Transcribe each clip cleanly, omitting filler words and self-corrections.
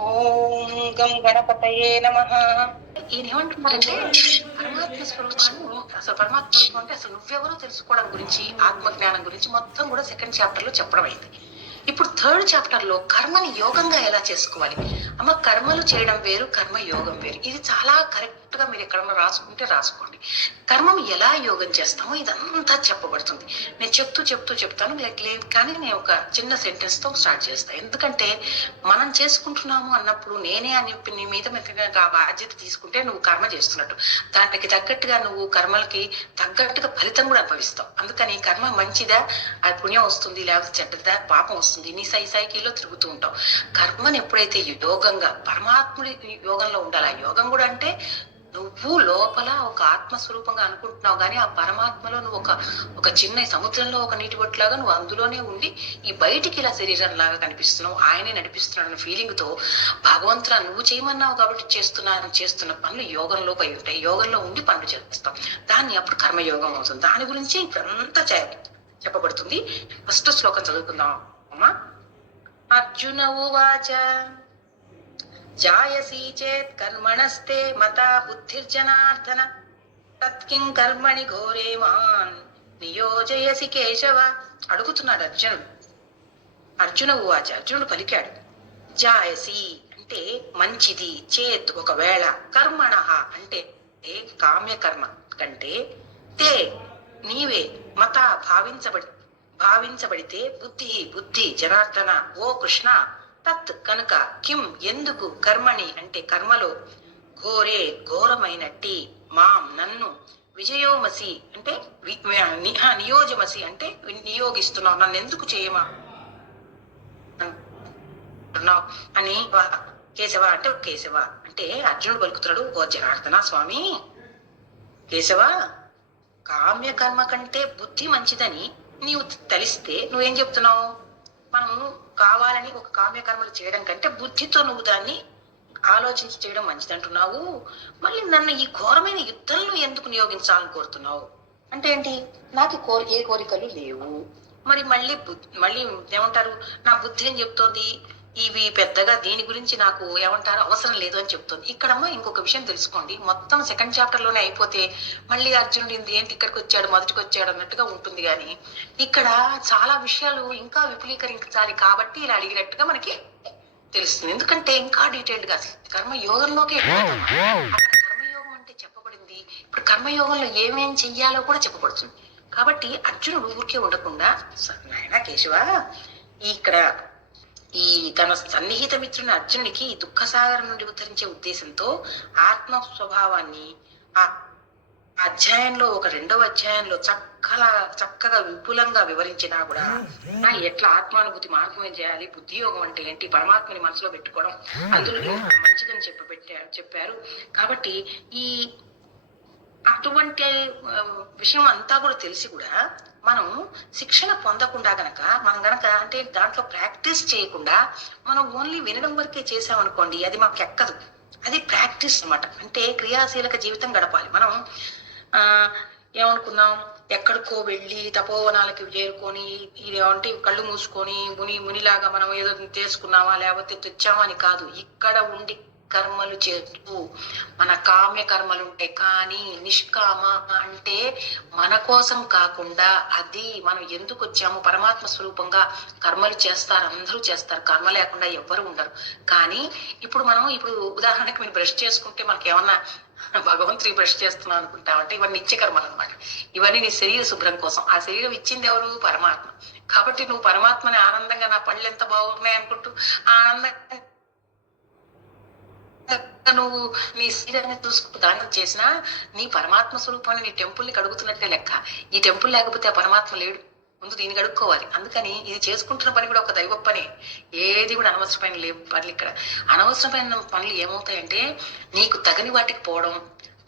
ఓం గం గణపతయే నమః. ఈయన ఏమంటున్నారంటే పరమాత్మ స్వరూపాన్ని, అసలు పరమాత్మ స్వరూపం అంటే అసలు నువ్వెవరో తెలుసుకోవడం గురించి, ఆత్మజ్ఞానం గురించి మొత్తం కూడా సెకండ్ చాప్టర్ లో చెప్పడం అయింది. ఇప్పుడు థర్డ్ చాప్టర్ లో కర్మని యోగంగా ఎలా చేసుకోవాలి. అమ్మ, కర్మలు చేయడం వేరు, కర్మ యోగం వేరు. ఇది చాలా కరెక్ట్ గా మీరు ఎక్కడ రాసుకుంటే రాసుకోండి. కర్మం ఎలా యోగం చేస్తామో ఇదంతా చెప్పబడుతుంది. నేను చెప్తాను లేదు, కానీ నేను ఒక చిన్న సెంటెన్స్ తో స్టార్ట్ చేస్తాను. ఎందుకంటే మనం చేసుకుంటున్నాము అన్నప్పుడు నేనే అని నీ మీద బాధ్యత తీసుకుంటే నువ్వు కర్మ చేస్తున్నట్టు, దానికి తగ్గట్టుగా నువ్వు కర్మలకి తగ్గట్టుగా ఫలితం కూడా అనుభవిస్తావు. అందుకని కర్మ మంచిదా, అది పుణ్యం వస్తుంది, లేకపోతే చెడ్డదా, పాపం వస్తుంది, నీ సైకిల్లో తిరుగుతూ ఉంటావు. కర్మని ఎప్పుడైతే యోగంగా, పరమాత్ముడి యోగంలో ఉండాలి. ఆ యోగం కూడా అంటే నువ్వు లోపల ఒక ఆత్మస్వరూపంగా అనుకుంటున్నావు, కానీ ఆ పరమాత్మలో నువ్వు ఒక చిన్న సముద్రంలో ఒక నీటి బొట్టులాగా నువ్వు అందులోనే ఉండి ఈ బయటికి ఇలా శరీరం లాగా కనిపిస్తున్నావు, ఆయనే నడిపిస్తున్నాడు అన్న ఫీలింగ్ తో భగవంతుడా నువ్వు చేయమన్నావు కాబట్టి చేస్తున్న పనులు యోగంలోకి అయి ఉంటాయి. యోగంలో ఉండి పనులు చేస్తాం, దాన్ని అప్పుడు కర్మయోగం అవుతుంది. దాని గురించి ఇప్పుడంతా చెప్పబడుతుంది. ఫస్ట్ శ్లోకం చదువుకుందాం అమ్మా. అర్జున ఉవాచ జాయసి చేత్ కర్మణస్తే మతా బుద్ధిర్జనార్దన తత్కిం కర్మణి ఘోరే మాన్ నియోజయసి కేశవ. అడుగుతున్నాడు అర్జునుడు. అర్జున ఉవాచ, అర్జునుడు పలికాడు. జాయసి అంటే మంచిది, చేత్ ఒకవేళ, కర్మణ అంటే కామ్యకర్మ కంటే, తే నీవే, మత భావించబడితే, బుద్ధి జనార్దన ఓ కృష్ణ, తత్ కనుక, కిం ఎందుకు, కర్మణి అంటే కర్మలో, ఘోరే ఘోరమైనట్టి, మాం నన్ను, విజయోమసి అంటే నియోజమసి అంటే నియోగిస్తున్నావు, నన్ను ఎందుకు చేయమా అని. కేశవ అంటే కేశవ అంటే అర్జునుడు పలుకుతున్నాడు, ఓ జనార్దన స్వామి కేశవ, కామ్యకర్మ కంటే బుద్ధి మంచిదని నీవు తెలిస్తే నువ్వేం చెప్తున్నావు? మనం కావాలని ఒక కామ్యకర్మలు చేయడం కంటే బుద్ధితో నువ్వు దాన్ని ఆలోచించి చేయడం మంచిది అంటున్నావు. మళ్ళీ నన్ను ఈ ఘోరమైన యుద్ధంలో ఎందుకు నియోగించాలని కోరుతున్నావు? అంటే ఏంటి? నాకు ఏ కోరికలు లేవు, మరి మళ్ళీ ఏమంటారు, నా బుద్ధి ఏం చెప్తోంది, ఇవి పెద్దగా దీని గురించి నాకు ఏమంటారు అవసరం లేదు అని చెప్తుంది. ఇక్కడమ్మా ఇంకొక విషయం తెలుసుకోండి. మొత్తం సెకండ్ చాప్టర్ లోనే అయిపోతే మళ్ళీ అర్జునుడు ఏంటి ఇక్కడికి వచ్చాడు, మొదటికి వచ్చాడు అన్నట్టుగా ఉంటుంది. కానీ ఇక్కడ చాలా విషయాలు ఇంకా విపులీకరించాలి కాబట్టి ఇలా అడిగినట్టుగా మనకి తెలుస్తుంది. ఎందుకంటే ఇంకా డీటెయిల్డ్ గా కర్మయోగంలోకి కర్మయోగం అంటే చెప్పబడింది. ఇప్పుడు కర్మయోగంలో ఏమేం చెయ్యాలో కూడా చెప్పబడుతుంది. కాబట్టి అర్జునుడు ఊరికే ఉండకుండా, నాయనా కేశవ, ఇక్కడ ఈ తన సన్నిహిత మిత్రుని అర్జునుడికి దుఃఖసాగరం నుండి ఉద్ధరించే ఉద్దేశంతో ఆత్మ స్వభావాన్ని ఆ అధ్యాయంలో, ఒక 2వ అధ్యాయంలో చక్కగా విపులంగా వివరించినా కూడా ఎట్లా ఆత్మానుభూతి మార్గం ఏం చేయాలి, బుద్ధి యోగం అంటే ఏంటి, పరమాత్మని మనసులో పెట్టుకోవడం అందులో మంచిదని చెప్పారు. కాబట్టి ఈ అటువంటి విషయం అంతా కూడా తెలిసి కూడా మనం శిక్షణ పొందకుండా మనం గనక అంటే దాంట్లో ప్రాక్టీస్ చేయకుండా మనం ఓన్లీ వినడం వరకే చేసామనుకోండి, అది మాకు ఎక్కదు. అది ప్రాక్టీస్ అన్నమాట. అంటే క్రియాశీలక జీవితం గడపాలి. మనం ఏమనుకున్నాం, ఎక్కడికో వెళ్ళి తపోవనాలకి చేరుకొని ఇదేమంటే కళ్ళు మూసుకొని మునిలాగా మనం ఏదో చేసుకున్నామా లేకపోతే తెచ్చామా అని కాదు. ఇక్కడ ఉండి కర్మలు చేస్తూ, మన కామ్య కర్మలు ఉంటాయి, కానీ నిష్కామ అంటే మన కోసం కాకుండా, అది మనం ఎందుకు వచ్చాము, పరమాత్మ స్వరూపంగా కర్మలు చేస్తారు, అందరూ చేస్తారు, కర్మ లేకుండా ఎవ్వరు ఉండరు. కానీ ఇప్పుడు ఉదాహరణకి మీరు బ్రష్ చేసుకుంటే మనకి ఏమన్నా భగవంతుడికి బ్రష్ చేస్తున్నాం అనుకుంటామంటే ఇవన్నీ నిత్య కర్మలు అనమాట. ఇవన్నీ నీ శరీర శుభ్రం కోసం. ఆ శరీరం ఇచ్చింది ఎవరు? పరమాత్మ. కాబట్టి నువ్వు పరమాత్మని ఆనందంగా నా పళ్ళు ఎంత బాగున్నాయి అనుకుంటూ ఆనందంగా నువ్వు నీ శరీరాన్ని చూసుకుంటూ దానం చేసినా నీ పరమాత్మ స్వరూపాన్ని, నీ టెంపుల్ని కడుగుతున్నట్టే లెక్క. ఈ టెంపుల్ లేకపోతే ఆ పరమాత్మ లేడు, ముందు దీన్ని కడుక్కోవాలి. అందుకని ఇది చేసుకుంటున్న పని కూడా ఒక దైవ పనే. ఏది కూడా అనవసరమైన లేవు పనులు. ఇక్కడ అనవసరమైన పనులు ఏమవుతాయంటే నీకు తగని వాటికి పోవడం,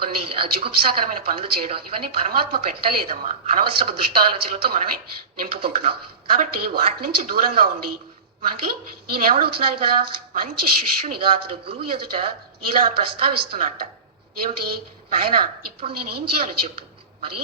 కొన్ని జుగుప్సాకరమైన పనులు చేయడం, ఇవన్నీ పరమాత్మ పెట్టలేదమ్మా. అనవసరపు దుష్టాలోచనలతో మనమే నింపుకుంటున్నాం. కాబట్టి వాటి నుంచి దూరంగా ఉండి మనకి ఈయన ఏమడుగుతున్నారు కదా, మంచి శిష్యునిగా అతడు గురువు ఎదుట ఇలా ప్రస్తావిస్తున్నట్ట. ఏమిటి నాయన, ఇప్పుడు నేనేం చేయాలో చెప్పు. మరి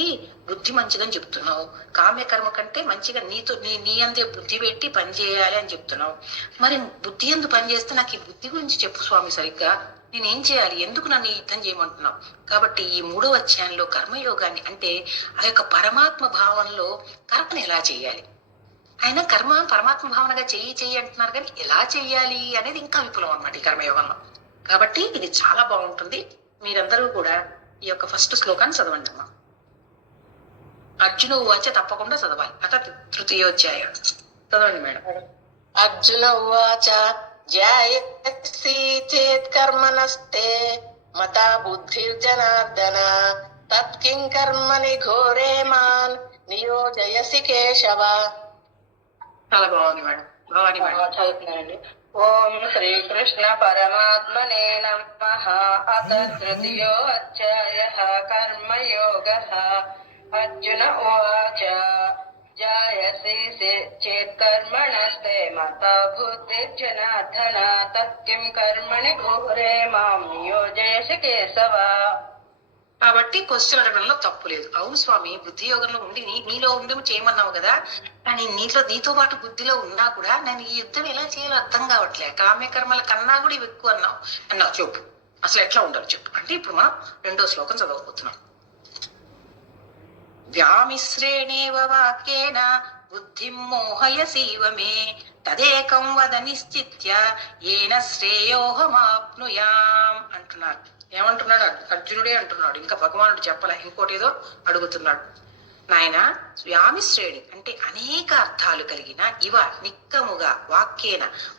బుద్ధి మంచిదని చెప్తున్నావు, కామ్యకర్మ కంటే మంచిగా నీతో నీ అందే బుద్ధి పెట్టి పని చేయాలి అని చెప్తున్నావు. మరి బుద్ధి ఎందు పని చేస్తే నాకు ఈ బుద్ధి గురించి చెప్పు స్వామి సరిగ్గా, నేనేం చేయాలి, ఎందుకు నన్ను యుద్ధం చేయమంటున్నావు? కాబట్టి ఈ 3వ అధ్యాయంలో కర్మయోగాన్ని అంటే ఆ యొక్క పరమాత్మ భావంలో కర్మను ఎలా చేయాలి, ఆయన పరమాత్మ భావనగా చెయ్యి అంటున్నారు, కానీ ఎలా చెయ్యాలి అనేది ఇంకా విపులం అన్నమాట ఈ కర్మయోగంలో. కాబట్టి ఇది చాలా బాగుంటుంది. మీరందరూ కూడా ఈ యొక్క ఫస్ట్ శ్లోకాన్ని చదవండి అమ్మా. అర్జున ఉవాచ తప్పకుండా చదవాలి. అత తృతీయోధ్యాయ చదవండి మేడం. అర్జున ఉవాచ జ్యాయసి చేత్ కర్మణస్తే మతా బుద్ధిర్జనార్దన తత్కిం కర్మని ఘోరే మాన్ నియోజయసి కేశవ. చాలా బాగుంది మేడం. భవాని మేడం చదువుతున్నానండి. ఓం శ్రీకృష్ణ పరమాత్మనే నమః. అత తృతీయో అధ్యాయః కర్మయోగః. అర్జున ఉవాచ జాయసి చేత్ కర్మణస్తే మతా బుద్ధిర్జనార్దన తత్కిం కర్మణి ఘోరే మాం నియోజయసి కేశవ. కాబట్టి క్వశ్చన్ అడగడంలో తప్పు లేదు. అవును స్వామి, బుద్ధి యోగంలో ఉండి నీలో ఉండేమో చేయమన్నావు కదా, కానీ నీతో పాటు బుద్ధిలో ఉన్నా కూడా నేను ఈ యుద్ధం ఎలా చేయాలో అర్థం కావట్లే, కామ్యకర్మల కన్నా కూడా ఇవి ఎక్కువ అన్నావు చెప్పు, అసలు ఎట్లా ఉండాలి చెప్పు అంటే ఇప్పుడు మనం 2వ శ్లోకం చదవబోతున్నాం. వ్యామిశ్రేణేవ వాక్యేన బుద్ధిం మోహయసీవ మే తదేకం వద నిశ్చిత్య ఏన శ్రేయోహమాప్నుయాం అంటున్నారు. ఏమంటున్నాడు? అర్జునుడే అంటున్నాడు, ఇంకా భగవానుడు చెప్పలే, ఇంకోటి ఏదో అడుగుతున్నాడు. నాయన, వ్యామిశ్రేణి అంటే అనేక అర్థాలు కలిగిన ఇవ నిక్కముగా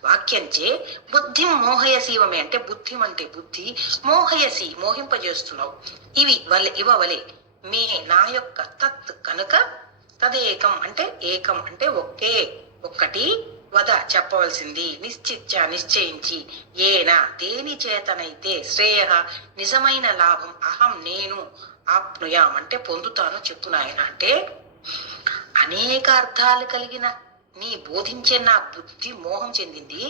వాక్యంచే బుద్ధి మోహయసీవమే అంటే బుద్ధిం అంటే బుద్ధి, మోహయసి మోహింపజేస్తున్నావు, ఇవ వలే మే నా యొక్క తత్ కనుక తదేకం అంటే ఏకం అంటే ఒక్కటి వద చెప్పవలసింది, నిశ్చయించి, ఏనా దేని చేతనైతే శ్రేయ నిజమైన లాభం అహం నేను ఆప్నుయాం అంటే పొందుతాను చెప్పు నాయన. అంటే అనేక అర్థాలు కలిగిన నీ బోధించే నా బుద్ధి మోహం చెందింది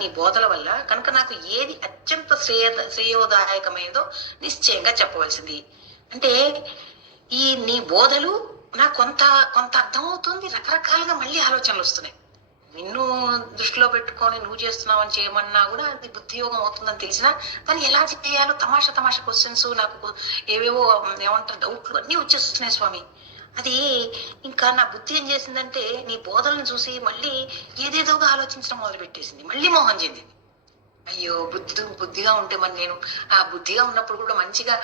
నీ బోధల వల్ల, కనుక నాకు ఏది అత్యంత శ్రేయోదాయకమైనదో నిశ్చయంగా చెప్పవలసింది. అంటే ఈ నీ బోధలు నాకు కొంత అర్థమవుతుంది, రకరకాలుగా మళ్ళీ ఆలోచనలు వస్తున్నాయి. నిన్ను దృష్టిలో పెట్టుకొని నువ్వు చేస్తున్నావని చేయమన్నా కూడా అది బుద్ధియోగం అవుతుందని తెలిసినా, కానీ ఎలా చేయాలో తమాషా క్వశ్చన్స్, నాకు ఏవేవో ఏమంటారు డౌట్లు అన్నీ వచ్చేస్తున్నాయి స్వామి. అది ఇంకా నా బుద్ధి ఏం చేసిందంటే నీ బోధలను చూసి మళ్ళీ ఏదేదోగా ఆలోచించడం మొదలు పెట్టేసింది, మళ్ళీ మోహం చెందింది. అయ్యో బుద్ధిగా ఉంటే మరి నేను ఆ బుద్ధిగా ఉన్నప్పుడు కూడా మంచిగా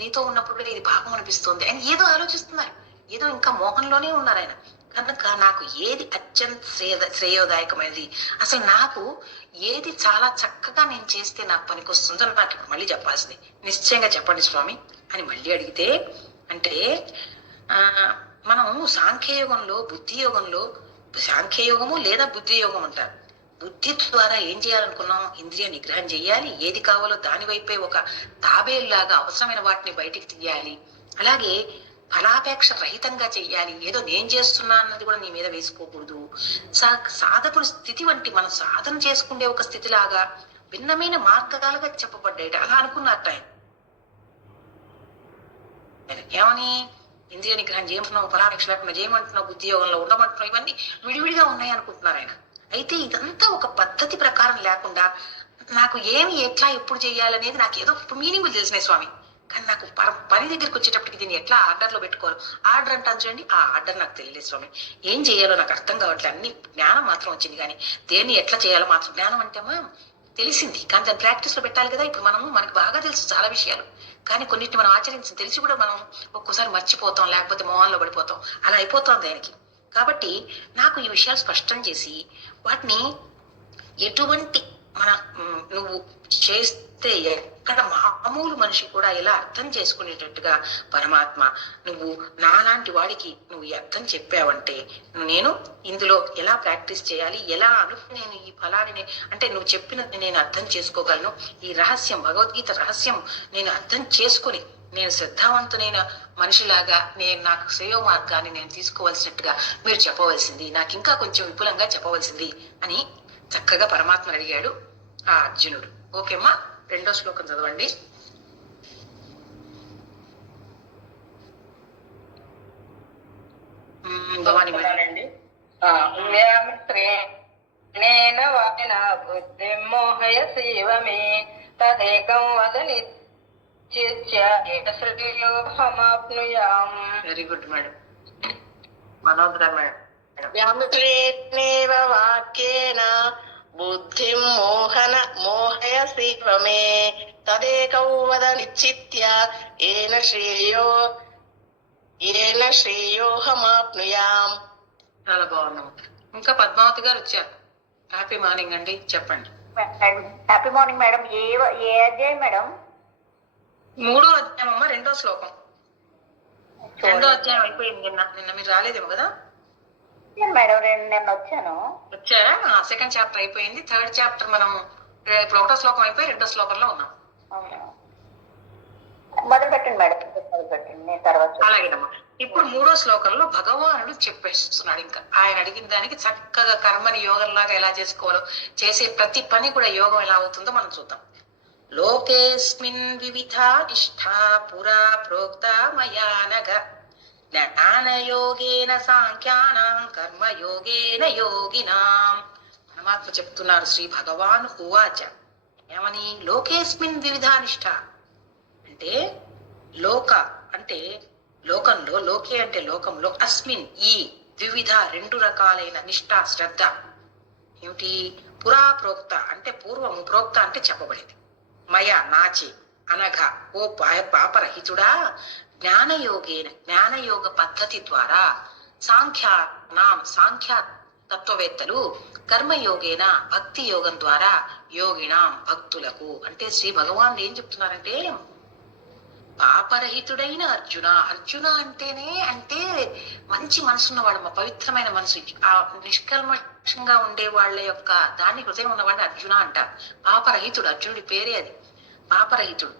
నీతో ఉన్నప్పుడు కూడా ఇది పాపం అనిపిస్తుంది అని ఏదో ఆలోచిస్తున్నారు, ఏదో ఇంకా మోహంలోనే ఉన్నారు ఆయన. కనుక నాకు ఏది అత్యంత శ్రేయోదాయకమైనది, అసలు నాకు ఏది చాలా చక్కగా నేను చేస్తే నాకు పనికి వస్తుందో నాకు ఇప్పుడు మళ్ళీ చెప్పాల్సింది, నిశ్చయంగా చెప్పండి స్వామి అని మళ్ళీ అడిగితే, అంటే మనం సాంఖ్యయోగము లేదా బుద్ధి యోగం అంటారు. బుద్ధి ద్వారా ఏం చేయాలనుకున్నాం? ఇంద్రియ నిగ్రహం చేయాలి, ఏది కావాలో దాని వైపే ఒక తాబేలులాగా అవసరమైన వాటిని బయటికి తీయాలి, అలాగే ఫలాపేక్ష రహితంగా చెయ్యాలి, ఏదో నేను చేస్తున్నా అన్నది కూడా నీ మీద వేసుకోకూడదు. సాధకుడి స్థితి వంటి మనం సాధన చేసుకునే ఒక స్థితిలాగా భిన్నమైన మార్గాలుగా చెప్పబడ్డాయి. అలా అనుకున్నట్ట ఆయన. ఏమని? ఇంద్రియ నిగ్రహం చేయమంటున్నావు, ఫలాపేక్ష లేకుండా చేయమంటున్నావు, బుద్ధి యోగంలో ఉండమంటున్నావు, ఇవన్నీ విడివిడిగా ఉన్నాయి అనుకుంటున్నారు ఆయన. అయితే ఇదంతా ఒక పద్ధతి ప్రకారం లేకుండా నాకు ఏమి ఎట్లా ఎప్పుడు చేయాలనేది నాకు ఏదో మీనింగ్ తెలిసినాయి స్వామి, కానీ నాకు పని దగ్గరికి వచ్చేటప్పటికి దీన్ని ఎట్లా ఆర్డర్లో పెట్టుకోవాలి, ఆర్డర్ అంటాను చూడండి, ఆ ఆర్డర్ నాకు తెలియలేదు స్వామి. ఏం చేయాలో నాకు అర్థం కావట్లేదు, అన్ని జ్ఞానం మాత్రం వచ్చింది కానీ దేన్ని ఎట్లా చేయాలో మాత్రం జ్ఞానం అంటేమా తెలిసింది, కానీ దాన్ని ప్రాక్టీస్లో పెట్టాలి కదా. ఇప్పుడు మనకి బాగా తెలుసు చాలా విషయాలు, కానీ కొన్నిటిని మనం ఆచరించి తెలిసి కూడా మనం ఒక్కోసారి మర్చిపోతాం, లేకపోతే మోహంలో పడిపోతాం, అలా అయిపోతాం దానికి. కాబట్టి నాకు ఈ విషయాలు స్పష్టం చేసి వాటిని ఎటువంటి నువ్వు చేస్తే ఎక్కడ మామూలు మనిషి కూడా ఎలా అర్థం చేసుకునేటట్టుగా పరమాత్మ నువ్వు నాలాంటి వాడికి నువ్వు ఈ అర్థం చెప్పావంటే నేను ఇందులో ఎలా ప్రాక్టీస్ చేయాలి, ఎలా నేను ఈ ఫలాన్ని అంటే నువ్వు చెప్పినది నేను అర్థం చేసుకోగలను, ఈ రహస్యం భగవద్గీత రహస్యం నేను అర్థం చేసుకుని నేను శ్రద్ధావంతునైన మనిషిలాగా నాకు శ్రేయో మార్గాన్ని నేను తీసుకోవాల్సినట్టుగా మీరు చెప్పవలసింది, నాకు ఇంకా కొంచెం విపులంగా చెప్పవలసింది అని చక్కగా పరమాత్మ అడిగాడు ఆ అర్జునుడు. ఓకేమ్మా, 2వ శ్లోకం చదవండి. భవాని మేడం. చెప్తున్నానండి. వ్యామిత్రేణ వాన బుద్ధి మోహయ శివమే తదేకం వద నిత్యోహమాప్నుయాం. Very good madam. Manodara madam. వ్యామిత్రేణేవ వాక్యేన బుద్ధిం మోహయ శివమే తదేకం వద నిశ్చిత్య ఏన శ్రేయోహమాప్నుయాం. చాలా బాగున్నాం. ఇంకా పద్మావతి గారు వచ్చారు. హ్యాపీ మార్నింగ్ అండి, చెప్పండి. Happy morning madam. ఏ అధ్యాయం మేడం? 3వ అధ్యాయం అమ్మ, 2వ శ్లోకం. 2వ అధ్యాయం అయిపోయింది. నిన్న మీరు రాలేదేమో కదా మేడం? నేను వచ్చాను. వచ్చారా? సెకండ్ చాప్టర్ అయిపోయింది. థర్డ్ చాప్టర్ మనం ఇప్పుడు 1వ శ్లోకం అయిపోయి 2వ శ్లోకంలో ఉన్నాం. మొదలు పెట్టండి మేడం, మొదలు పెట్టండి, నేను తర్వాత. అలాగేనమ్మా. ఇప్పుడు 3వ శ్లోకంలో భగవానుడు చెప్పేస్తున్నాడు. ఇంకా ఆయన అడిగిన దానికి చక్కగా కర్మని యోగంలాగా ఎలా చేసుకోవాలో, చేసే ప్రతి పని కూడా యోగం ఎలా అవుతుందో మనం చూద్దాం. లోకేస్మిన్ వివిధా నిష్ఠా పురా ప్రోక్త మయా నగ జ్ఞానయోగేన సాంఖ్యానాం కర్మయోగేన యోగినాం. పరమాత్మ చెప్తున్నారు. శ్రీ భగవాన్ ఉవాచ. ఏమని? లోకేస్మిన్ వివిధా నిష్ఠ అంటే లోక అంటే లోకంలో, లోకే అంటే లోకంలో, అస్మిన్ ఈ ద్వివిధ 2 రకాలైన నిష్ఠ శ్రద్ధ ఏమిటి? పురా ప్రోక్త అంటే పూర్వము, ప్రోక్త అంటే చెప్పబడింది, మయ నాచి అనఘ ఓ పాపరహితుడా, జ్ఞానయోగేన జ్ఞానయోగ పద్ధతి ద్వారా, సాంఖ్య తత్వవేత్తలు, కర్మయోగేన భక్తి యోగం ద్వారా, యోగినాం భక్తులకు. అంటే శ్రీ భగవాన్ ఏం చెప్తున్నారంటే, పాపరహితుడైన అర్జున. అర్జున అంటేనే అంటే మంచి మనసున్నవాడు, మా పవిత్రమైన మనసు, ఆ నిష్కల్మషంగా ఉండే వాళ్ళ యొక్క దాన్ని హృదయం ఉన్నవాడిని అర్జున అంటారు. పాపరహితుడు, అర్జునుడి పేరే అది, పాపరహితుడు.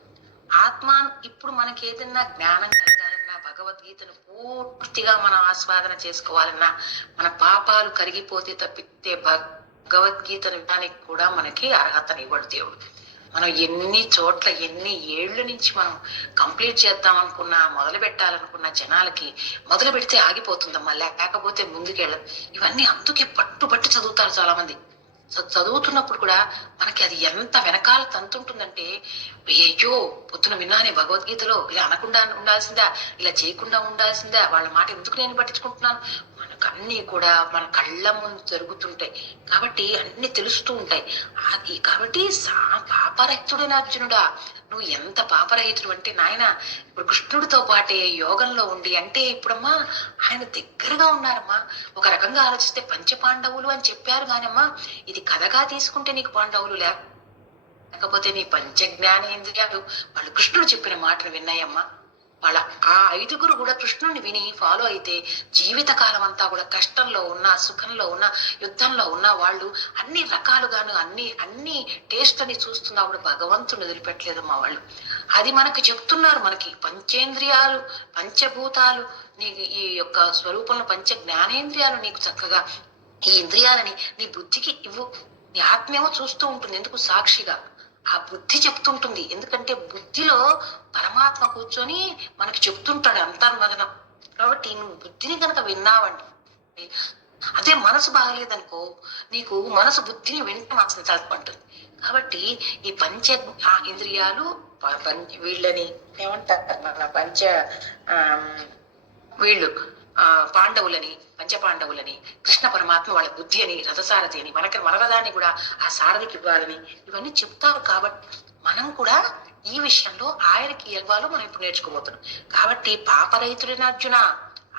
ఆత్మ ఇప్పుడు మనకి ఏదన్నా జ్ఞానం కలగాలన్నా, భగవద్గీతను పూర్తిగా మనం ఆస్వాదన చేసుకోవాలన్నా, మన పాపాలు కరిగిపోతే తప్పితే భగవద్గీతను వినడానికి కూడా మనకి అర్హతనివ్వడు దేవుడు. మనం ఎన్ని చోట్ల ఎన్ని ఏళ్ల నుంచి మనం కంప్లీట్ చేద్దాం అనుకున్నా, మొదలు పెట్టాలనుకున్న జనాలకి మొదలు పెడితే ఆగిపోతుందమ్మా, లేకపోతే ముందుకెళ్ళదు. ఇవన్నీ అందుకే పట్టుబట్టి చదువుతారు చాలా మంది. చదువుతున్నప్పుడు కూడా మనకి అది ఎంత వెనకాల తంతుంటుందంటే, అయ్యో పొద్దున విన్నానే భగవద్గీతలో, ఇలా అనకుండా ఉండాల్సిందా, ఇలా చేయకుండా ఉండాల్సిందా, వాళ్ళ మాట ఎందుకు నేను పట్టించుకుంటున్నాను. మనకు అన్ని కూడా మన కళ్ళ ముందు జరుగుతుంటాయి కాబట్టి అన్ని తెలుస్తూ ఉంటాయి. అది కాబట్టి పాపరహితుడైన అర్జునుడా, నువ్వు ఎంత పాపరహితుడు అంటే నాయన, ఇప్పుడు కృష్ణుడితో పాటే యోగంలో ఉండి, అంటే ఇప్పుడమ్మా ఆయన దగ్గరగా ఉన్నారమ్మా. ఒక రకంగా ఆలోచిస్తే పంచపాండవులు అని చెప్పారు కానమ్మా, ఇది కథగా తీసుకుంటే నీకు పాండవులు లేకపోతే నీ పంచ జ్ఞానేంద్రియాలు వాళ్ళు కృష్ణుడు చెప్పిన మాటను విన్నాయమ్మా. వాళ్ళ ఆ 5గురు కూడా కృష్ణుడిని విని ఫాలో అయితే జీవిత కాలం అంతా కూడా కష్టంలో ఉన్నా, సుఖంలో ఉన్నా, యుద్ధంలో ఉన్న వాళ్ళు అన్ని రకాలుగాను అన్ని టేస్ట్ అని చూస్తున్నప్పుడు భగవంతుని వదిలిపెట్టలేదమ్మా వాళ్ళు. అది మనకి చెప్తున్నారు. మనకి పంచేంద్రియాలు, పంచభూతాలు, నీకు ఈ యొక్క స్వరూపంలో పంచ జ్ఞానేంద్రియాలు నీకు చక్కగా ఈ ఇంద్రియాలని నీ బుద్ధికి ఇవ్వు. నీ ఆత్మేమో చూస్తూ ఉంటుంది, ఎందుకు? సాక్షిగా ఆ బుద్ధి చెప్తుంటుంది. ఎందుకంటే బుద్ధిలో పరమాత్మ కూర్చొని మనకి చెప్తుంటాడు అంతర్మదనం. కాబట్టి నువ్వు బుద్ధిని కనుక విన్నావండి, అదే మనసు బాగలేదనుకో, నీకు మనసు బుద్ధిని వెంట మనసుని తలపంటుంది. కాబట్టి ఈ పంచ ఇంద్రియాలు వీళ్ళని ఏమంటారు, వీళ్ళు పాండవులని, పంచపాండవులని, కృష్ణ పరమాత్మ వాళ్ళ బుద్ధి అని, రథసారథి అని, మన రథాన్ని కూడా ఆ సారథికి ఇవ్వాలని ఇవన్నీ చెప్తారు. కాబట్టి మనం కూడా ఈ విషయంలో ఆయనకి ఇవ్వాలో మనం ఇప్పుడు నేర్చుకోబోతున్నాం. కాబట్టి పాపరహితుడైన అర్జున,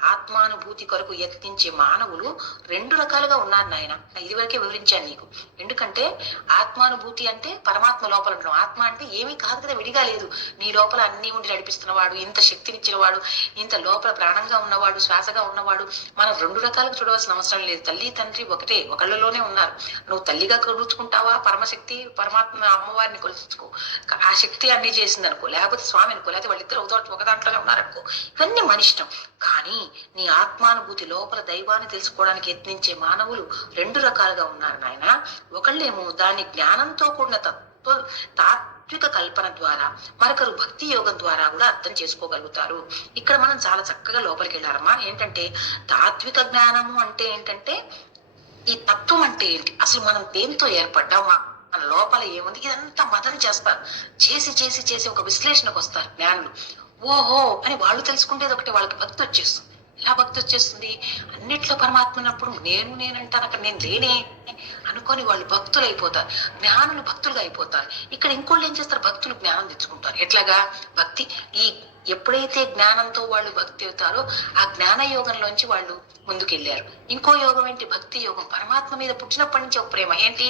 ఆత్మానుభూతి కొరకు యత్నించే మానవులు 2 రకాలుగా ఉన్నారు నాయన. ఇదివరకే వివరించాను నీకు. ఎందుకంటే ఆత్మానుభూతి అంటే పరమాత్మ లోపల ఉండడం. ఆత్మ అంటే ఏమీ కాదు కదా, విడిగా లేదు. నీ లోపల అన్ని ఉండి నడిపిస్తున్నవాడు, ఇంత శక్తినిచ్చిన వాడు, ఇంత లోపల ప్రాణంగా ఉన్నవాడు, శ్వాసగా ఉన్నవాడు. మనం 2 రకాలుగా చూడవలసిన అవసరం లేదు. తల్లి తండ్రి ఒకటే, ఒకళ్ళలోనే ఉన్నారు. నువ్వు తల్లిగా కొలుచుకుంటావా పరమశక్తి, పరమాత్మ అమ్మవారిని కొలుచుకో, ఆ శక్తి అన్ని చేసింది అనుకో, లేకపోతే స్వామి అనుకో, లేకపోతే వాళ్ళిద్దరు ఒక దాంట్లోనే ఉన్నారనుకో. ఇవన్నీ మన ఇష్టం. కానీ నీ ఆత్మానుభూతి లోపల దైవాన్ని తెలుసుకోవడానికి యత్నించే మానవులు 2 రకాలుగా ఉన్నారు నాయన. ఒకళ్ళేమో దాన్ని జ్ఞానంతో కూడిన తాత్విక కల్పన ద్వారా, మరొకరు భక్తి యోగం ద్వారా కూడా అర్థం చేసుకోగలుగుతారు. ఇక్కడ మనం చాలా చక్కగా లోపలికి వెళ్ళారమ్మా. ఏంటంటే తాత్విక జ్ఞానము అంటే ఏంటంటే ఈ తత్వం అంటే ఏంటి, అసలు మనం దేంతో ఏర్పడ్డామా, మన లోపల ఏముంది, ఇదంతా మదన చేస్తారు. చేసి చేసి చేసి ఒక విశ్లేషణకు వస్తారు జ్ఞానులు. ఓహో అని వాళ్ళు తెలుసుకుంటేది ఒకటి, వాళ్ళకి భక్తి వచ్చేస్తుంది. ఎలా భక్తి వచ్చేస్తుంది? అన్నిట్లో పరమాత్మ ఉన్నప్పుడు నేనంటాను, అక్కడ నేను లేనే అనుకొని వాళ్ళు భక్తులు అయిపోతారు. జ్ఞానులు భక్తులుగా అయిపోతారు. ఇక్కడ ఇంకోళ్ళు ఏం చేస్తారు, భక్తులు జ్ఞానం తెచ్చుకుంటారు. ఎట్లాగా? భక్తి. ఈ ఎప్పుడైతే జ్ఞానంతో వాళ్ళు భక్తి అవుతారో ఆ జ్ఞాన యోగంలోంచి వాళ్ళు ముందుకెళ్ళారు. ఇంకో యోగం ఏంటి? భక్తి యోగం. పరమాత్మ మీద పుట్టినప్పటి నుంచి ఒక ప్రేమ. ఏంటి?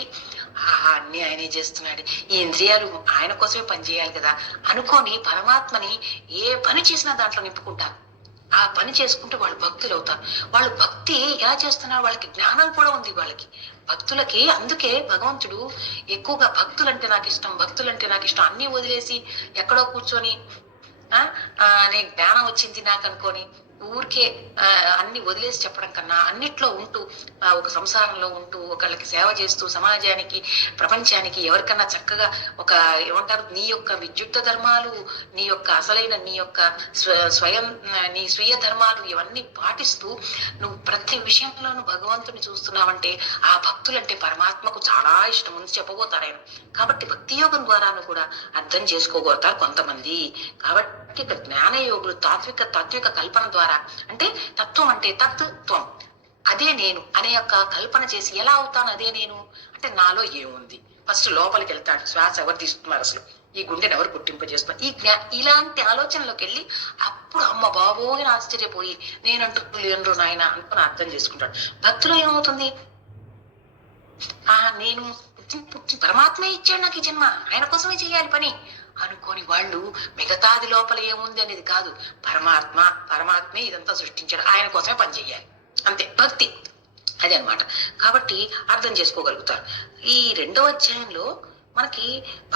అన్ని ఆయనే చేస్తున్నాడు, ఈ ఇంద్రియాలు ఆయన కోసమే పనిచేయాలి కదా అనుకొని పరమాత్మని ఏ పని చేసినా దాంట్లో నింపుకుంటారు. ఆ పని చేసుకుంటే వాళ్ళు భక్తులు అవుతారు. వాళ్ళు భక్తి ఎలా చేస్తున్నారు? వాళ్ళకి జ్ఞానం కూడా ఉంది వాళ్ళకి, భక్తులకి. అందుకే భగవంతుడు ఎక్కువగా భక్తులంటే నాకు ఇష్టం, భక్తులంటే నాకు ఇష్టం అన్ని వదిలేసి ఎక్కడో కూర్చొని నేను జ్ఞానం వచ్చింది నాకు అనుకొని ఊరికే అన్ని వదిలేసి చెప్పడం కన్నా అన్నిట్లో ఉంటూ ఒక సంసారంలో ఉంటూ ఒకళ్ళకి సేవ చేస్తూ సమాజానికి, ప్రపంచానికి ఎవరికన్నా చక్కగా ఒక ఏమంటారు, నీ యొక్క విద్యుక్త ధర్మాలు, నీ యొక్క అసలైన నీ యొక్క నీ స్వీయ ధర్మాలు ఇవన్నీ పాటిస్తూ నువ్వు ప్రతి విషయంలోనూ భగవంతుని చూస్తున్నావంటే ఆ భక్తులంటే పరమాత్మకు చాలా ఇష్టం ఉంది చెప్పబోతారు ఆయన. కాబట్టి భక్తి యోగం ద్వారాను కూడా అర్థం చేసుకోగలుగుతారు కొంతమంది. కాబట్టి ఇక్కడ జ్ఞాన యోగులు తాత్విక కల్పన ద్వారా, అంటే తత్వం అంటే తత్వం, అదే నేను అనే యొక్క కల్పన చేసి ఎలా అవుతాను అదే నేను అంటే నాలో ఏముంది, ఫస్ట్ లోపలికి వెళ్తాడు. శ్వాస ఎవరు తీసుకున్నారు, అసలు ఈ గుండెని ఎవరు పుట్టింపజేస్తున్నారు, ఇలాంటి ఆలోచనలోకి వెళ్ళి అప్పుడు అమ్మ బాబోని ఆశ్చర్యపోయి నేనంటూ లేను నాయన అనుకుని అర్థం చేసుకుంటాడు. భక్తిలో ఏమవుతుంది? నేను పరమాత్మే ఇచ్చాడు నాకు ఈ జన్మ, ఆయన కోసమే చేయాలి పని అనుకోని వాళ్ళు మిగతాది లోపల ఏముంది అనేది కాదు, పరమాత్మే ఇదంతా సృష్టించాడు, ఆయన కోసమే పని చేయాలి, అంతే భక్తి. అదే అనమాట. కాబట్టి అర్థం చేసుకోగలుగుతారు. ఈ 2వ అధ్యాయంలో మనకి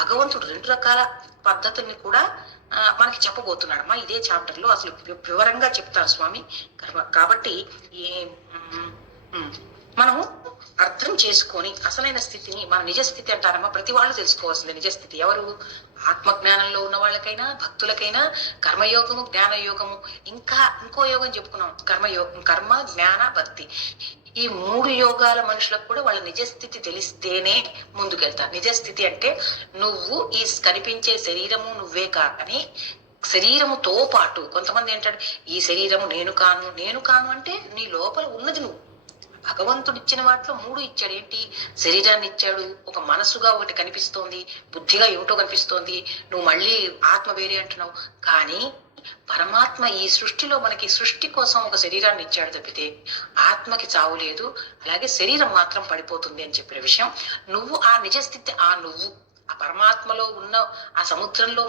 భగవంతుడు 2 రకాల పద్ధతుల్ని కూడా మనకి చెప్పబోతున్నాడమ్మా. ఇదే చాప్టర్ లో అసలు వివరంగా చెప్తారు స్వామి. కాబట్టి మనం అర్థం చేసుకొని అసలైన స్థితిని, మన నిజ స్థితి అంటారమ్మా. ప్రతి వాళ్ళు తెలుసుకోవాల్సింది నిజ స్థితి. ఎవరు? ఆత్మజ్ఞానంలో ఉన్న వాళ్ళకైనా, భక్తులకైనా కర్మయోగము, జ్ఞాన యోగము, ఇంకో యోగం చెప్పుకున్నాం, కర్మ జ్ఞాన భక్తి. ఈ 3 యోగాల మనుషులకు కూడా వాళ్ళ నిజస్థితి తెలిస్తేనే ముందుకెళ్తారు. నిజస్థితి అంటే నువ్వు ఈ కనిపించే శరీరము నువ్వే కానీ శరీరముతో పాటు, కొంతమంది ఏంటంటే ఈ శరీరము నేను కాను అంటే నీ లోపల ఉన్నది నువ్వు. భగవంతుడు ఇచ్చిన వాటిలో 3 ఇచ్చాడు. ఏంటి? శరీరాన్ని ఇచ్చాడు, ఒక మనసుగా ఒకటి కనిపిస్తోంది, బుద్ధిగా ఏమిటో కనిపిస్తోంది, నువ్వు మళ్ళీ ఆత్మ వేరే అంటున్నావు. కానీ పరమాత్మ ఈ సృష్టిలో మనకి సృష్టి కోసం ఒక శరీరాన్ని ఇచ్చాడు తప్పితే ఆత్మకి చావు లేదు, అలాగే శరీరం మాత్రం పడిపోతుంది అని చెప్పిన విషయం. నువ్వు ఆ నిజస్థితి, నువ్వు ఆ పరమాత్మలో ఉన్న ఆ సముద్రంలో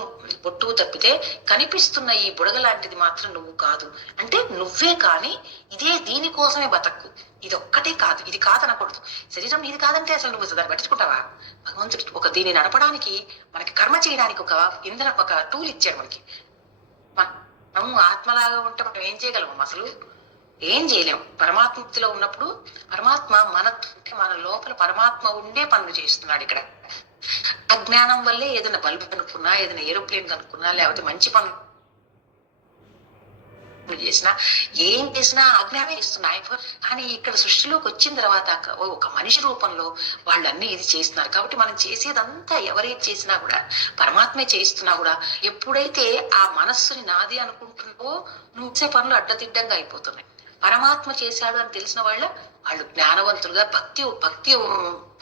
పొట్టువు తప్పితే కనిపిస్తున్న ఈ బుడగ లాంటిది మాత్రం నువ్వు కాదు. అంటే నువ్వే కానీ ఇదే దీనికోసమే బతక్కు, ఇది ఒక్కటే కాదు, ఇది కాదనకూడదు. శరీరం నీది కాదంటే అసలు నువ్వు దాన్ని పట్టించుకుంటావా? భగవంతుడు ఒక దీన్ని నడపడానికి, మనకి కర్మ చేయడానికి ఒక టూల్ ఇచ్చాడు మనకి. మనం ఆత్మలాగా ఉంటే మనం ఏం చేయగలము? అసలు ఏం చేయలేము. పరమాత్మలో ఉన్నప్పుడు పరమాత్మ మన లోపల పరమాత్మ ఉండే పనులు చేస్తున్నాడు. ఇక్కడ అజ్ఞానం వల్లే ఏదైనా బల్బు కనుక్కున్నా, ఏదైనా ఏరోప్లేన్ కనుక్కున్నా, లేకపోతే మంచి పనులు చేసినా, ఏం చేసినా అజ్ఞానం ఇస్తున్నాయి. కానీ ఇక్కడ సృష్టిలోకి వచ్చిన తర్వాత ఒక మనిషి రూపంలో వాళ్ళన్నీ ఇది చేస్తున్నారు. కాబట్టి మనం చేసేదంతా ఎవరైతే చేసినా కూడా పరమాత్మే చేయిస్తున్నా కూడా ఎప్పుడైతే ఆ మనస్సుని నాది అనుకుంటున్నావో నువ్వు చేసే పనులు అడ్డదిడ్డంగా అయిపోతున్నాయి. పరమాత్మ చేశాడు అని తెలిసిన వాళ్ళు జ్ఞానవంతులుగా, భక్తి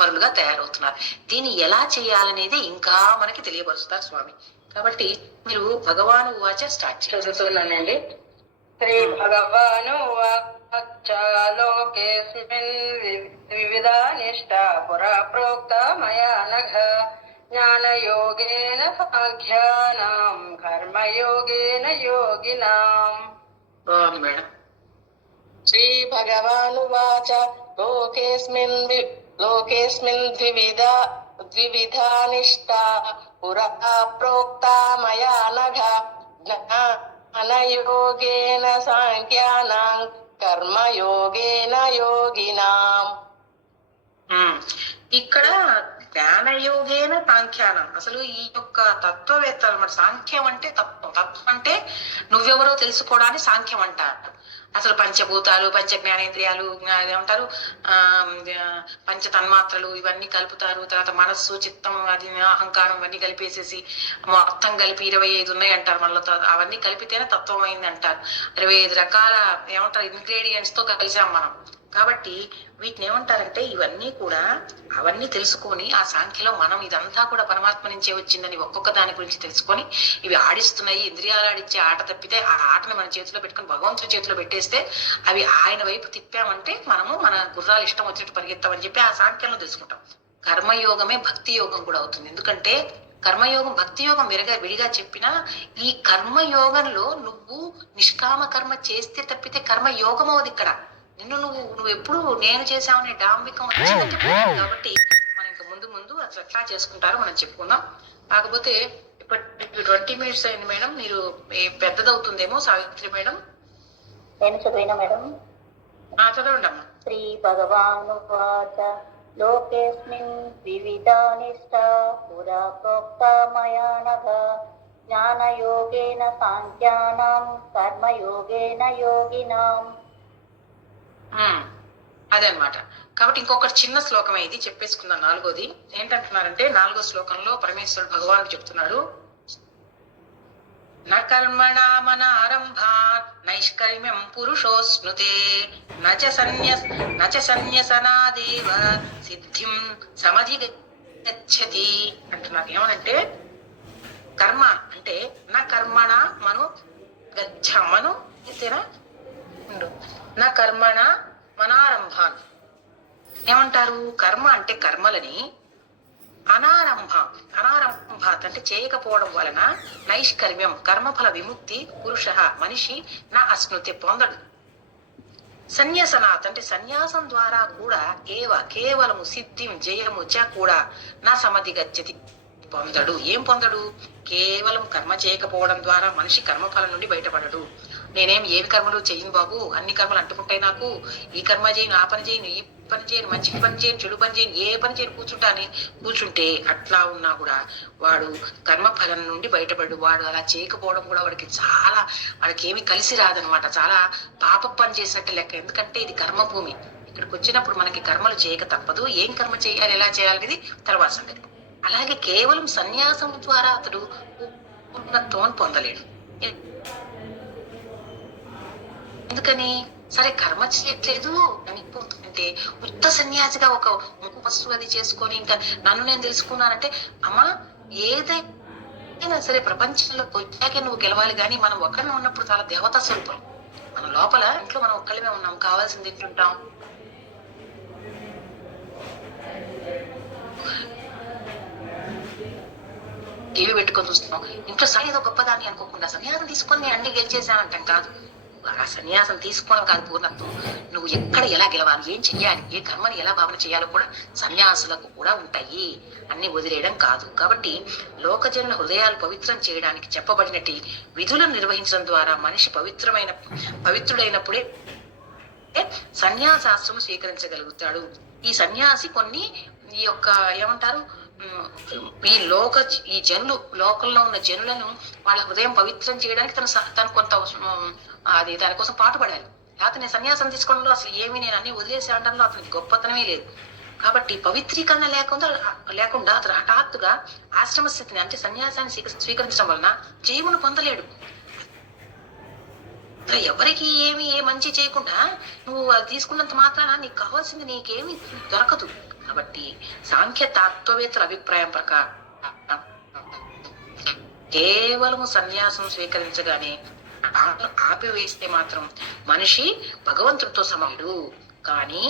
పరులుగా తయారవుతున్నారు. దీన్ని ఎలా చేయాలనేది ఇంకా మనకి తెలియపరుస్తారు స్వామి. కాబట్టి మీరు భగవాను వాచ స్టార్ట్ చదువుతున్నానండి. శ్రీ భగవాను వాచ లోకేస్మిన్ వివిధా నిష్ఠా పురా ప్రోక్త మయా నఘ జ్ఞానయోగేన సాంఖ్యానాం కర్మయోగేన యోగినాం. బాగుంది మేడం. శ్రీ భగవానువాచ లోకేస్మిన్ ద్వివిధా నిష్ఠా పురా ప్రోక్తా మయా నఘ జ్ఞానయోగేన సాంఖ్యానాం కర్మయోగేన యోగినాం. ఇక్కడ జ్ఞానయోగేన సాంఖ్యానం. అసలు ఈ యొక్క తత్వవేత్తలు అన్నమాట. సాంఖ్యం అంటే తత్వం, తత్వం అంటే నువ్వెవరో తెలుసుకోవడాన్ని సాంఖ్యం అంటారు. అసలు పంచభూతాలు, పంచ జ్ఞానేంద్రియాలు, ఏమంటారు, పంచ తన్మాత్రలు ఇవన్నీ కలుపుతారు. తర్వాత మనస్సు, చిత్తం, అది అహంకారం ఇవన్నీ కలిపేసేసి మొత్తం కలిపి 25 ఉన్నాయి అంటారు. మనలో అవన్నీ కలిపితేనే తత్వం అయింది అంటారు. 25 రకాల ఏమంటారు ఇంగ్రీడియంట్స్ తో కలిసాం మనం. కాబట్టి వీటిని ఏమంటారంటే ఇవన్నీ కూడా అవన్నీ తెలుసుకొని ఆ సాంఖ్యలో మనం ఇదంతా కూడా పరమాత్మ నుంచే వచ్చిందని ఒక్కొక్క దాని గురించి తెలుసుకొని ఇవి ఆడిస్తున్నాయి, ఇంద్రియాలు ఆడిచ్చే ఆట తప్పితే ఆ ఆటను మన చేతిలో పెట్టుకొని భగవంతుడి చేతిలో పెట్టేస్తే అవి ఆయన వైపు తిప్పామంటే మనము మన గుర్రాలు ఇష్టం వచ్చినట్టు పరిగెత్తామని చెప్పి ఆ సాంఖ్యంలో తెలుసుకుంటాం. కర్మయోగమే భక్తి యోగం కూడా అవుతుంది. ఎందుకంటే కర్మయోగం భక్తి యోగం విడిగా చెప్పినా ఈ కర్మయోగంలో నువ్వు నిష్కామ కర్మ చేస్తే తప్పితే కర్మయోగం అవుది. ఇక్కడ నువ్వు ఎప్పుడు నేను చేశామనే డాంబికం వచ్చిందంటే కాబట్టి మనం ఇంకా ముందు ముందు అసలు ఎట్లా చేసుకుంటారో మనం చెప్పుకుందాం. కాకపోతే ఇప్పటి 20 minutes అయింది మేడం. మీరు పెద్దదవుతుందేమో సావిత్రి మేడం. నేను చదివిన మేడం. చదవండి అమ్మా. శ్రీ భగవానువాచ లోకేస్మిన్ వివిధా నిష్టా పురా ప్రోక్త మయా నఘ జ్ఞానయోగేన సాంఖ్యానాం కర్మయోగేన యోగినాం. అదే అనమాట. కాబట్టి ఇంకొకటి చిన్న శ్లోకమే ఇది చెప్పేసుకుందాం. 4వది ఏంటంటున్నారంటే 4వ శ్లోకంలో పరమేశ్వరుడు భగవానుడు చెప్తున్నాడు, న కర్మణా మనారంభాత్ నైష్కర్మ్యం పురుషోస్నుతే నచ సన్యసనాదేవ సిద్ధిం సమధిగచ్చతి అంటున్నారు. ఏమనంటే కర్మ అంటే నా కర్మణ మను గచ్చమను ఇంతేనా, నా కర్మణ మనారంభాన్. ఏమంటారు? కర్మ అంటే కర్మలని అనారంభాత్ అంటే చేయకపోవడం వలన నైష్కర్మ్యం కర్మఫల విముక్తి పురుష మనిషి నా అస్నుతి పొందడు. సన్యాసనాత్ అంటే సన్యాసం ద్వారా కూడా కేవలము సిద్ధిం జయము చ కూడా నా సమధి గచ్చతి పొందడు. ఏం పొందడు? కేవలం కర్మ చేయకపోవడం ద్వారా మనిషి కర్మఫలం నుండి బయటపడడు. నేనేం ఏవి కర్మలు చేయను బాబు, అన్ని కర్మలు అంటుకుంటాయి నాకు, ఈ కర్మ చేయను, ఆ పని చేయను, ఈ పని చేయను, మంచి పని చేయను, చెడు పని చేయను, ఏ పని చేయను కూర్చుంటే అట్లా ఉన్నా కూడా వాడు కర్మఫలం నుండి బయటపడు. వాడు అలా చేయకపోవడం కూడా వాడికి ఏమి కలిసి రాదనమాట. చాలా పాప పని చేసినట్టు లెక్క. ఎందుకంటే ఇది కర్మభూమి. ఇక్కడికి వచ్చినప్పుడు మనకి కర్మలు చేయక తప్పదు. ఏం కర్మ చేయాలి, ఎలా చేయాలనేది తర్వాత సంగతి. అలాగే కేవలం సన్యాసం ద్వారా అతడు పూర్ణత్వం పొందలేడు. ఎందుకని? సరే కర్మ చేయట్లేదు అంటే ఉత్త సన్యాసిగా ఒక ముఖపస్సు అది చేసుకొని ఇంకా నన్ను నేను తెలుసుకున్నానంటే అమ్మా, ఏదైనా సరే ప్రపంచంలో వచ్చాకే నువ్వు గెలవాలి. కానీ మనం ఒక్కరిని ఉన్నప్పుడు చాలా దేవతా స్వరూపం. మన లోపల ఇంట్లో మనం ఒక్కళ్ళమే ఉన్నాం, కావాల్సింది తింటుంటాం, టీవీ పెట్టుకొని చూస్తున్నాం. ఇంట్లో సరే ఏదో గొప్పదాన్ని అనుకోకుండా సన్యాసం తీసుకొని నేను అన్ని గెలిచేసానంటాం కాదు. ఆ సన్యాసం తీసుకోవడం కాదు పూర్ణత్వం. నువ్వు ఎక్కడ ఎలా గెలవాలి, ఏం చెయ్యాలి, ఏ కర్మని ఎలా భావన చేయాలో కూడా సన్యాసులకు కూడా ఉంటాయి. అన్ని వదిలేయడం కాదు. కాబట్టి లోకజనుల హృదయాలు పవిత్రం చేయడానికి చెప్పబడినట్టు విధులను నిర్వహించడం ద్వారా మనిషి పవిత్రుడైనప్పుడే సన్యాసాశ్రమం స్వీకరించగలుగుతాడు. ఈ సన్యాసి కొన్ని ఈ యొక్క ఏమంటారు ఈ జనులు లోకంలో ఉన్న జనులను వాళ్ళ హృదయం పవిత్రం చేయడానికి తను కొంత దానికోసం పాటుపడాలి. లేకపోతే నేను సన్యాసం తీసుకోవడంలో అసలు ఏమి నేను అన్ని వదిలేసి అనడంలో అతనికి గొప్పతనమే లేదు. కాబట్టి పవిత్రీకరణ లేకుండా అతను హఠాత్తుగా ఆశ్రమ స్థితిని అంటే సన్యాసాన్ని స్వీకరించడం వలన జయమును పొందలేడు. ఎవరికి ఏ మంచి చేయకుండా నువ్వు అది తీసుకున్నంత మాత్రాన నీకు కావాల్సింది నీకేమి దొరకదు. కాబట్టి సాంఖ్య తత్వవేత్తల అభిప్రాయం ప్రకారం కేవలము సన్యాసం స్వీకరించగానే ఆపివేస్తే మాత్రం మనిషి భగవంతుడితో సమానుడు. కానీ